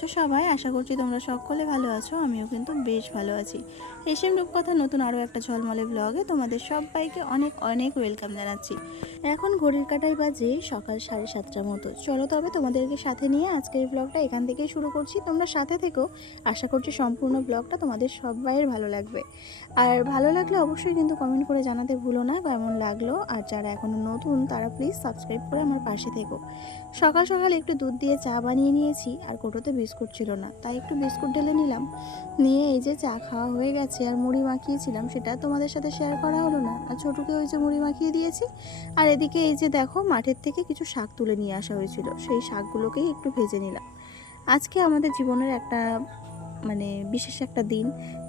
আছো সবাই? আশা করছি তোমরা সকলে ভালো আছো। আমিও কিন্তু বেশ ভালো আছি। এসএম রূপকথা নতুন আরও একটা ঝলমলে ব্লগে তোমাদের সবাইকে অনেক অনেক ওয়েলকাম জানাচ্ছি। এখন ঘড়ির কাঁটায় বাজে সকাল 7:30টার মতো। চলো তবে তোমাদেরকে সাথে নিয়ে আজকের ব্লগটা এখান থেকেই শুরু করছি। তোমরা সাথে থেকো, আশা করছি সম্পূর্ণ ব্লগটা তোমাদের সবাইয়ের ভালো লাগবে। আর ভালো লাগলে অবশ্যই কিন্তু কমেন্ট করে জানাতে ভুলো না কেমন লাগলো। আর যারা এখনও নতুন তারা প্লিজ সাবস্ক্রাইব করে আমার পাশে থেকো। সকাল সকাল একটু দুধ দিয়ে চা বানিয়ে নিয়েছি, আর কোটোতে বিস্কুট ছিল না, তাই একটু বিস্কুট ঢেলে নিলাম। নিয়ে এই যে চা খাওয়া হয়ে গেছে, আর মুড়ি মাখিয়েছিলাম সেটা তোমাদের সাথে শেয়ার করা হলো না। আর ছোটুকে ওই যে মুড়ি মাখিয়ে দিয়েছি। আর এদিকে এই যে দেখো, মাঠের থেকে কিছু শাক তুলে নিয়ে আসা হয়েছিল, সেই শাকগুলোকেই একটু ভেজে নিলাম। আজকে আমাদের জীবনের একটা বিশেষ একটা দিন।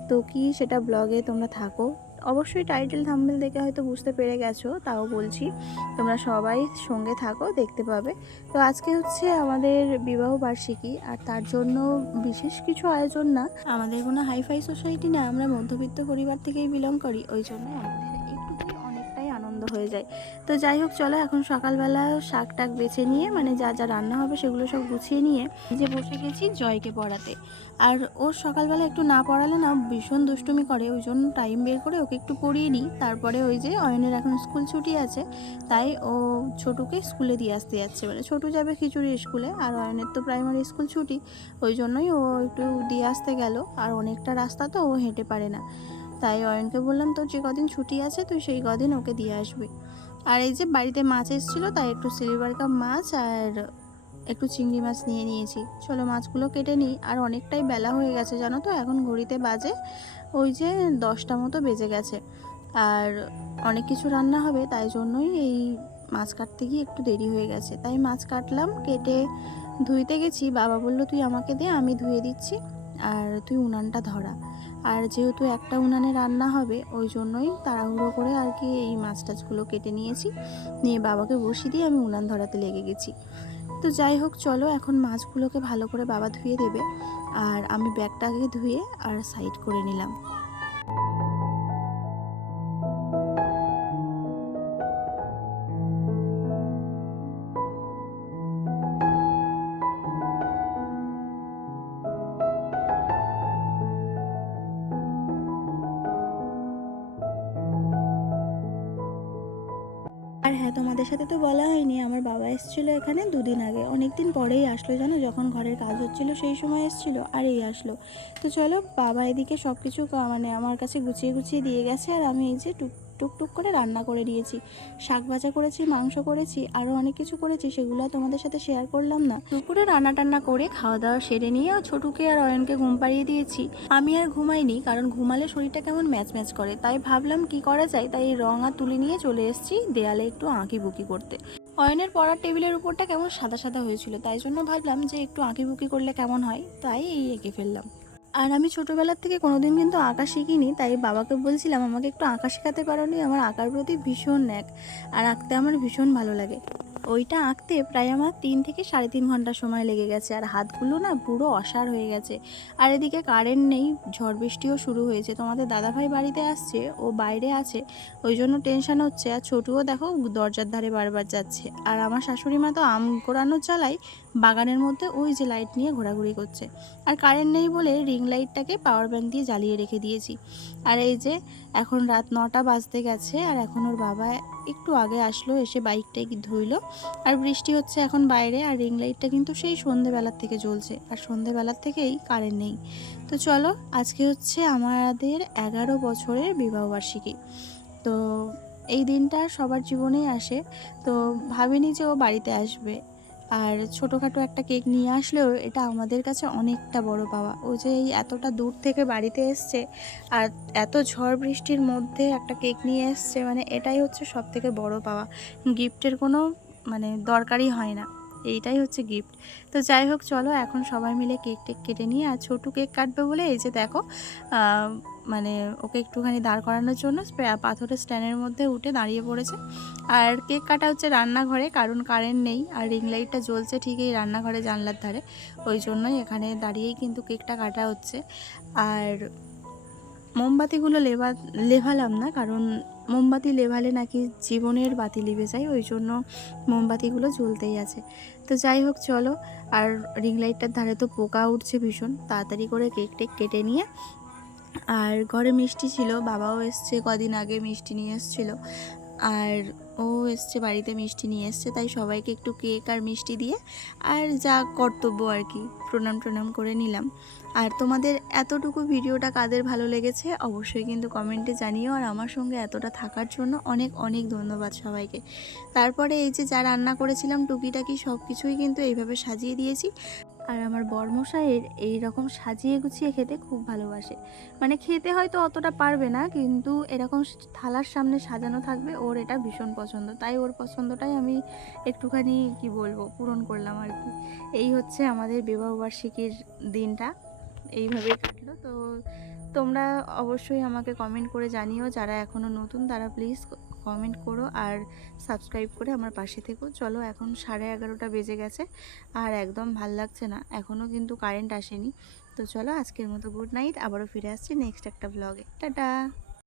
তো কি সেটা ব্লগে তোমরা থাকো। অবশ্যই টাইটেল থাম্বনেল দেখে হয়তো বুঝতে পেরে গেছো, তাও বলছি তোমরা সবাই সঙ্গে থাকো, দেখতে পাবে। তো আজকে হচ্ছে আমাদের বিবাহ বার্ষিকী, আর তার জন্য বিশেষ কিছু আয়োজন না। আমাদের কোনো হাইফাই সোসাইটি না, আমরা মধ্যবিত্ত পরিবার থেকেই বিলং করি, ওই জন্য আমাদের একটুখানি অনেকটাই আনন্দ হয়ে যায়। তো যাই হোক, চলো এখন সকালবেলা শাক টাক বেছে নিয়ে যা যা রান্না হবে সেগুলো সব গুছিয়ে নিয়ে যে বসে গেছি জয়কে পড়াতে। আর ওর সকালবেলা একটু না পড়ালে না ভীষণ দুষ্টুমি করে, ওই জন্য টাইম বের করে ওকে একটু পড়িয়ে নিই। তারপরে ওই যে অয়নের এখন স্কুল ছুটি আছে, তাই ও ছোটুকে স্কুলে দিয়ে আসতে যাচ্ছে। ছোটু যাবে খিচুড়ি স্কুলে, আর অয়নের তো প্রাইমারি স্কুল ছুটি, ওই জন্যই ও একটু দিয়ে আসতে গেল। আর অনেকটা রাস্তা তো ও হেঁটে পারে না, তাই অয়নকে বললাম তোর যে কদিন ছুটি আছে তুই সেই কদিন ওকে দিয়ে আসবি। আর এই যে বাড়িতে মাছ এসেছিলো, তাই একটু সিলভার কাপ মাছ আর একটু চিংড়ি মাছ নিয়ে নিয়েছি। চলো মাছগুলো কেটে নিই। আর অনেকটাই বেলা হয়ে গেছে জানো তো, এখন ঘড়িতে বাজে ওই যে 10টা মতো বেজে গেছে। আর অনেক কিছু রান্না হবে, তাই জন্যই এই মাছ কাটতে গিয়ে একটু দেরি হয়ে গেছে। তাই মাছ কাটলাম, কেটে ধুইতে গেছি। বাবা বললো তুই আমাকে দে, আমি ধুয়ে দিচ্ছি, আর তুই উনানটা ধরা। আর যেহেতু একটা উনানে রান্না হবে, ওই জন্যই তাড়াহুড়ো করে আর কি এই মাছ টাছগুলো কেটে নিয়েছি। নিয়ে বাবাকে বসিয়ে দিয়ে আমি উনান ধরাতে লেগে গেছি। তো যাই হোক, চলো এখন মাছগুলোকে ভালো করে বাবা ধুয়ে দেবে, আর আমি ব্যাগটাকে ধুয়ে আর সাইড করে নিলাম। আর হ্যাঁ, তোমাদের সাথে তো বলা হয়নি, আমার বাবা এসেছিলো এখানে 2 দিন আগে। অনেক দিন পরেই আসলো জানো, যখন ঘরের কাজ হচ্ছিলো সেই সময় এসেছিলো, আর এই আসলো। তো চলো, বাবা এদিকে সব কিছু আমার কাছে গুছিয়ে গুছিয়ে দিয়ে গেছে, আর আমি এই যে টুকটুক করে রান্না করে দিয়েছি। শাক ভাজা করেছি, মাংস করেছি, আরও অনেক কিছু করেছি, সেগুলো তোমাদের সাথে শেয়ার করলাম না। দুপুরে রান্না টান্না করে খাওয়া দাওয়া সেরে নিয়ে ছোটুকে আর অয়নকে ঘুম পাড়িয়ে দিয়েছি। আমি আর ঘুমাইনি, কারণ ঘুমালে শরীরটা কেমন ম্যাচ ম্যাচ করে, তাই ভাবলাম কি করা যায়। তাই রং আর তুলি নিয়ে চলে এসেছি দেয়ালে একটু আঁকি বুকি করতে। অয়নের পড়ার টেবিলের উপরটা কেমন সাদা সাদা হয়েছিল, তাই জন্য ভাবলাম যে একটু আঁকি বুকি করলে কেমন হয়, তাই এই এঁকে ফেললাম। আর আমি ছোটোবেলার থেকে কোনোদিন কিন্তু আঁকা শিখিনি, তাই বাবাকে বলছিলাম আমাকে একটু আঁকা শেখাতে পারোনি। আমার আঁকার প্রতি ভীষণ ন্যাক, আর আঁকতে আমার ভীষণ ভালো লাগে। ওইটা আঁকতে প্রায় আমার 3 থেকে 3.5 ঘন্টা সময় লেগে গেছে, আর হাতগুলো না পুরো অসাড় হয়ে গেছে। আর এদিকে কারেন্ট নেই, ঝড় বৃষ্টিও শুরু হয়েছে। তোমাদের দাদাভাই বাড়িতে আসছে, ও বাইরে আছে, ওই জন্য টেনশন হচ্ছে। আর ছোটুও দেখো দরজার ধারে বারবার যাচ্ছে। আর আমার শাশুড়ি মা তো আম কোরানোর জ্বালায় বাগানের মধ্যে ওই যে লাইট নিয়ে ঘোরাঘুরি করছে। আর কারেন্ট নেই বলে রিং লাইটটাকে পাওয়ার ব্যাংক দিয়ে জ্বালিয়ে রেখে দিয়েছি। আর এই যে এখন রাত 9টা বাজতে গেছে, আর এখন ওর বাবা একটু আগে আসলো, এসে বাইকটাই ধুইলো। আর বৃষ্টি হচ্ছে এখন বাইরে, আর রিং লাইটটা কিন্তু সেই সন্ধেবেলার থেকে জ্বলছে, আর সন্ধেবেলার থেকেই কারেন্ট নেই। তো চলো, আজকে হচ্ছে আমাদের 11 বছরের বিবাহবার্ষিকী। তো এই দিনটা সবার জীবনেই আসে, তো ভাবিনি যে ও বাড়িতে আসবে। আর ছোটোখাটো একটা কেক নিয়ে আসলেও এটা আমাদের কাছে অনেকটা বড় পাওয়া। ও যে এই এতটা দূর থেকে বাড়িতে এসছে, আর এত ঝড় বৃষ্টির মধ্যে একটা কেক নিয়ে এসছে, এটাই হচ্ছে সব থেকে বড় পাওয়া। গিফটের কোনো দরকারই হয় না, এইটাই হচ্ছে গিফট। তো যাই হোক, চলো এখন সবাই মিলে কেক টেক কেটে নিয়ে, আর ছোটু কেক কাটবে বলে এই যে দেখো ওকে একটুখানি দাঁড় করানোর জন্য পাথরের স্ট্যান্ডের মধ্যে উঠে দাঁড়িয়ে পড়েছে। আর কেক কাটা হচ্ছে রান্নাঘরে, কারণ কারেন্ট নেই, আর রিং লাইটটা জ্বলছে ঠিক এই রান্নাঘরে জানলার ধারে, ওই জন্যই এখানে দাঁড়িয়েই কিন্তু কেকটা কাটা হচ্ছে। আর মোমবাতিগুলো লেভালাম না, কারণ মোমবাতি লেভালে নাকি জীবনের বাতি লিভে যায়, ওই জন্য মোমবাতিগুলো জ্বলতেই আছে। তো যাই হোক চলো, আর রিং লাইটটার ধারে তো পোকা উঠছে ভীষণ, তাড়াতাড়ি করে কেক টেক কেটে নিয়ে, আর ঘরে মিষ্টি ছিল, বাবাও এসছে কদিন আগে, মিষ্টি নিয়ে এসেছিলো, আর ও এসছে বাড়িতে মিষ্টি নিয়ে এসছে, তাই সবাইকে একটু কেক আর মিষ্টি দিয়ে আর যা কর্তব্য আর কি প্রণাম করে নিলাম। আর তোমাদের এতটুকু ভিডিওটা কাদের ভালো লেগেছে অবশ্যই কিন্তু কমেন্টে জানিও, আর আমার সঙ্গে এতটা থাকার জন্য অনেক অনেক ধন্যবাদ সবাইকে। তারপরে এই যে যা রান্না করেছিলাম টুকিটাকি সব কিছুই কিন্তু এইভাবে সাজিয়ে দিয়েছি। আর আমার বরমশাইয়ের এই রকম সাজিয়ে গুছিয়ে খেতে খুব ভালোবাসে, মানে খেতে হয়তো অতটা পারবে না, কিন্তু এরকম থালার সামনে সাজানো থাকবে ওর এটা ভীষণ পছন্দ, তাই ওর পছন্দটাই আমি একটুখানি কি বলবো পূরণ করলাম আর কি। এই হচ্ছে আমাদের বিবাহবার্ষিকীর দিনটা, এইভাবেই কাটলো। তো তোমরা অবশ্যই আমাকে কমেন্ট করে জানিও, যারা এখনও নতুন তারা প্লিজ কমেন্ট করো আর সাবস্ক্রাইব করে আমার পাশে থেকো। চলো এখন 11:30 বেজে গেছে, আর একদম ভাল লাগছে না, এখনও কিন্তু কারেন্ট আসেনি। তো চলো আজকের মতো গুড নাইট, আবারও ফিরে আসছি নেক্সট একটা ব্লগে। টাটা।